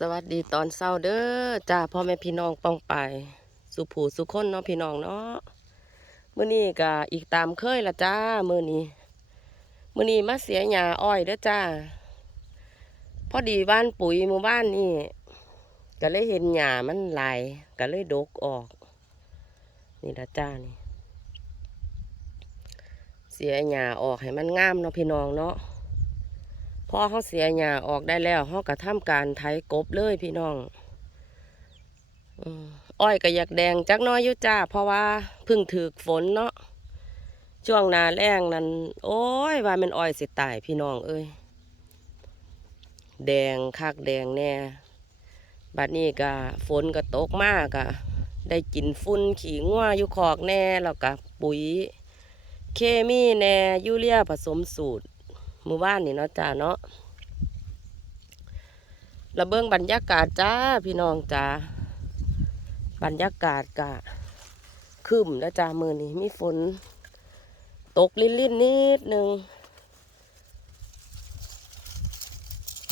สวัสดีตอนเช้าเด้อจ้าพ่อแม่พี่น้องป้องไป สุผูสุคนเนาะพี่น้องเนาะมื้อนี้ก็อีกตามเคยละจ้ามื้อนี้มื้อนี้มาเสียหญ้าอ้อยเด้อจ้าพอดีบ้านปุ๋ยหมู่บ้านนี่ก็เลยเห็นหญ้ามันหลายก็เลยดกออก นี่ละจ้านี่ เสียหญ้าออกให้มันงามเนาะพี่น้องเนาะ พอเขาเสียหญ้าออกได้แล้วเขาก็ทำการไถกบเลยพี่น้องอ้อยก็อยากแดงจักน้อยอยู่จ้า เพราะว่าพึ่งถือฝนเนาะช่วงนาแรงนั้นโอ้ยว่ามันอ้อยสิตายพี่น้องเอ้ยแดงคักแดงแน่บัดนี้ก็ฝนก็ตกมากอะได้กินฝุ่นขี้งัวอยู่ขอกแน่แล้วก็ปุ๋ย เคมีแน่ยูเรียผสมสูตร หมู่บ้านนี่เนาะจ้าเนาะระเบิงบรรยากาศจ้าพี่น้องจ้าบรรยากาศกะคืมแล้วจ้ามือนี้มีฝน ตกลิ่นๆนิดนึง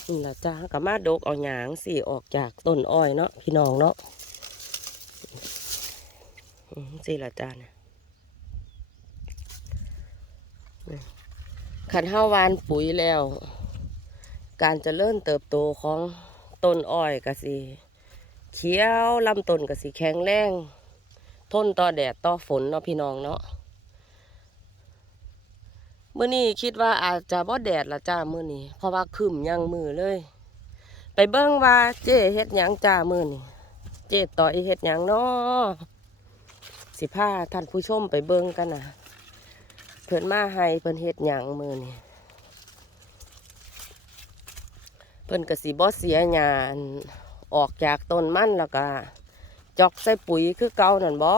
นี่ละจ้ากับมาดกเอาหยางสี่ออกจากต้นอ้อยเนาะพี่น้องเนาะอืมสี่ละจ้าเนี่ย ขันห้าวานปุ๋ยแล้ว การเจะเริ่มเติบโตของต้นอ้อยกะสิเขียวลำต้นกะสิแข็งแรงทนต่อแดดต่อฝนเนาะพี่น้องเนาะมื้อนี้คิดว่าอาจจะบ่แดดละจ้ามื้อนี้เพราะว่าครึมยังมือเลย ไปเบิ่งว่าเจ๊เฮ็ดหยังจ้ามื้อนี้เจ๊ต่อยเฮ็ดหยังเนาะสิพาท่านผู้ชมไปเบิ่งกันนะ เพิ่นมาให้เพิ่นเฮ็ดหยังมือนี่เพิ่นก็สิบ่เสียหญ้าอันออกจากต้นมันแล้วก็จอกใส่ปุ๋ยคือเก่านั่นบ่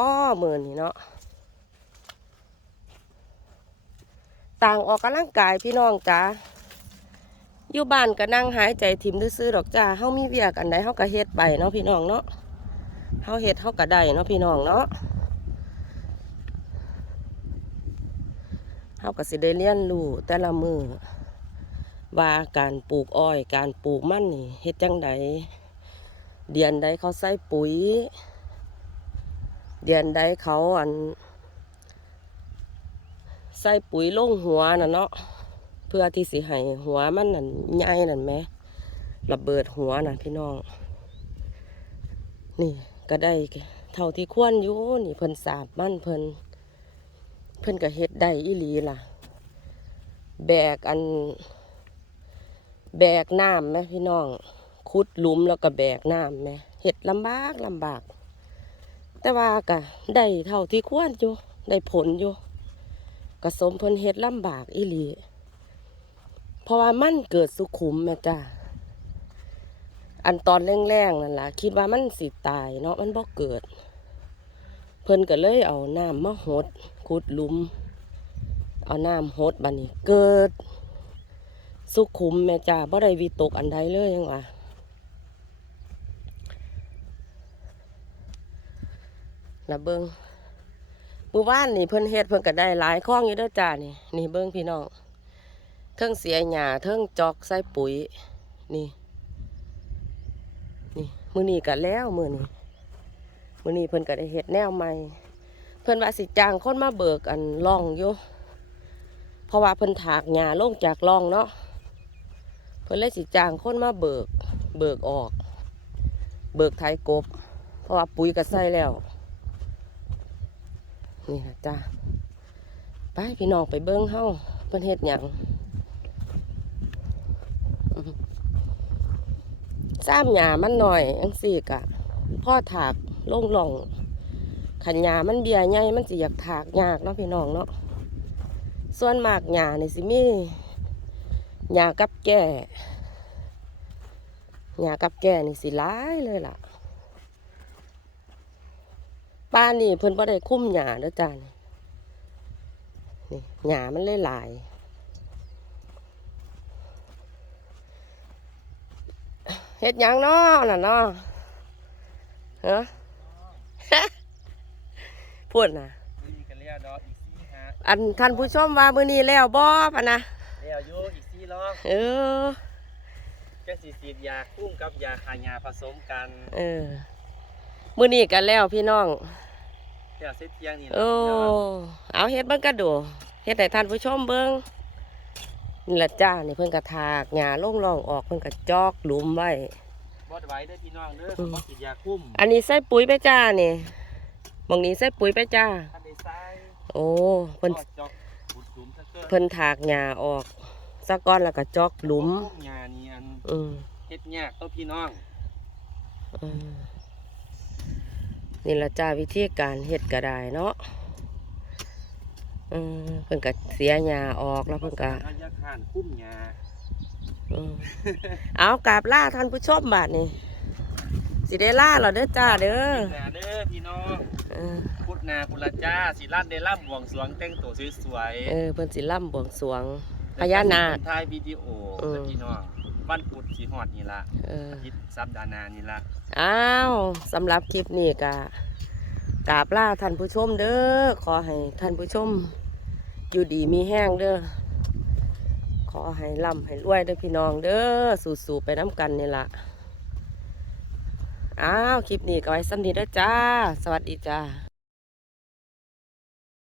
มือนี่เนาะต่างออกกำลังกายพี่น้องจ้าอยู่บ้านก็นั่งหายใจถิ่มซื่อๆดอกจ้าเฮามีเวียกอันใดเฮาก็เฮ็ดไปเนาะพี่น้องเนาะเฮาเฮ็ดเฮาก็ได้เนาะพี่น้องเนาะ เขาก็สิได้เรียนรู้แต่ละมือว่าการปลูกอ้อย การปลูกมันนี่เฮ็ดจังใดเดือนใดเขาใส่ปุ๋ย เดือนใดเขาอัน ใส่ปุ๋ยลงหัวน่ะเนาะเพื่อที่สิให้หัวมันนั่นใหญ่นั่นแหมระเบิดหัวน่ะพี่น้อง นี่ก็ได้เท่าที่ควรอยู่นี่เพิ่นสาบมันเพิ่น พิ่นก็เฮ็ดได้อีหลีล่ะ แบกอัน แบกน้ำไหมพี่น้องขุดหลุมแล้วก็แบกน้ำไหมเฮ็ดลำบากลำบาก แต่ว่าก็ได้เท่าที่ควรอยู่ได้ผลอยู่ก็สมเพิ่นเฮ็ดลำบากอีหลีเพราะว่ามันเกิดสุขุมแม่จ้าอันตอนแรงๆนั่นล่ะคิดว่ามันสิตายเนาะมันบ่เกิด เพิ่นก็เลยเอาน้ำมาหด ขุดหลุม เอาน้ำหดบัดนี้ เกิด สุขุมแม่จ้าบ่ได้วิตกอันใดเลยยังว่าละเบิงมู่บ้านนี่เพิ่นเฮ็ดเพิ่นก็ได้หลายข้องอยู่เด้อจ้านี่ นี่เบิ่งพี่น้องเทิงเสียหญ้าเทิงจอกใส่ปุ๋ย นี่นี่ มือนี้ก็แล้วมือนี้มื้อนี้เพิ่นก็ได้เฮ็ดแนวใหม่ เพิ่นว่าสิจ้างคนมาเบิกอันล่องอยู่เพราะว่าเพิ่นถากหญ้าลงจากล่องเนาะเพิ่นเลยสิจ้างคนมาเบิก เบิกออก เบิกไถกบ เพราะว่าปุ๋ยก็ใส่แล้ว นี่นะจ้าไปพี่น้องไปเบิ้งเฮ้าเพิ่นเฮ็ดหยังซ้ำหญ้ามันหน่อยจังซี่กะพ่อถากลงล่อง ขันหญ้ามันเบียใหญ่มันสิอยากถากยากเนาะพี่น้องเนาะส่วนมากหญ้านี่สิมีหญ้ากับแก่หญ้ากับแก่นี่สิหลายเลยล่ะป้านนี่เพิ่นบ่ได้คุ้มหญ้าเด้อจ้านี่นี่หญ้ามันเลยหลายเฮ็ดหยังเนาะน่ะเนาะเฮะ พูดนะนี่กันเรียกดอกอีกซี่ฮะอันท่านผู้ชมว่ามื้อนี้แล้วบ่ปะนะเรียกโยอีกซี่ล้อเออแกสีสีดยาคุ้มกับยาคายาผสมกัน เออมื้อนี้กันแล้วพี่น้องเดี๋ยวเสร็จเที่ยงนี่โอ้เอาเฮ็ดเบิ่งกระโดเฮ็ดให้ท่านผู้ชมเบิ่งนี่ละจ้านี่เพิ่นกระถากหญ้าลงร่องออกเพิ่นกระจอกหลุมไว้บดไว้เด้อพี่น้องเด้ออืมบ่ฉีดยาคุ้ม อันนี้ใส่ปุ๋ยไปจ้านี่ห มองนี้ใส่ปุ๋ยไปจ้าถ้าได้ใส่โอ้เพิ่นก็จอกขุดหลุมซะเกินเพิ่นถากหญ้าออกซะก่อนแล้วก็จอกหลุม พวกยานี่อันอืม เฮ็ดยากต่อพี่น้องอืมนี่ละจ้าวิธีการเฮ็ดก็ได้เนาะอืมเพิ่นก็เสียหญ้าออกแล้วเพิ่นก็อายาคานคุ้มยาอืมเอากราบล่าท่านผู้ชมบาดนี่สิได้ล่าเหรอเด้อจ้าเด้อ แต่เด้อพี่น้อง เออพุทธนาพุทธจ้าสิลั่นได้ล่ำบวงสรวงแต่งตัวสวยเออเพิ่นสิล่ำบวงสรวงๆพญานาค ถ่ายวิดีโออืมเด้อพี่น้องวันพุธสิฮอดนี่ล่ะเออ อาทิตย์สัปดาห์หน้านี่ล่ะอ้าวสำหรับคลิปนี้ก็กราบล่าท่านผู้ชมเด้อขอให้ท่านผู้ชม อยู่ดีมีแห้งเด้อขอให้ร่ำให้รวยเด้อพี่น้องเด้อสู่ๆไปน้ำกันนี่ล่ะ อ้าว คลิปนี้ก็ไว้สำนีเด้อจ้า สวัสดีจ้า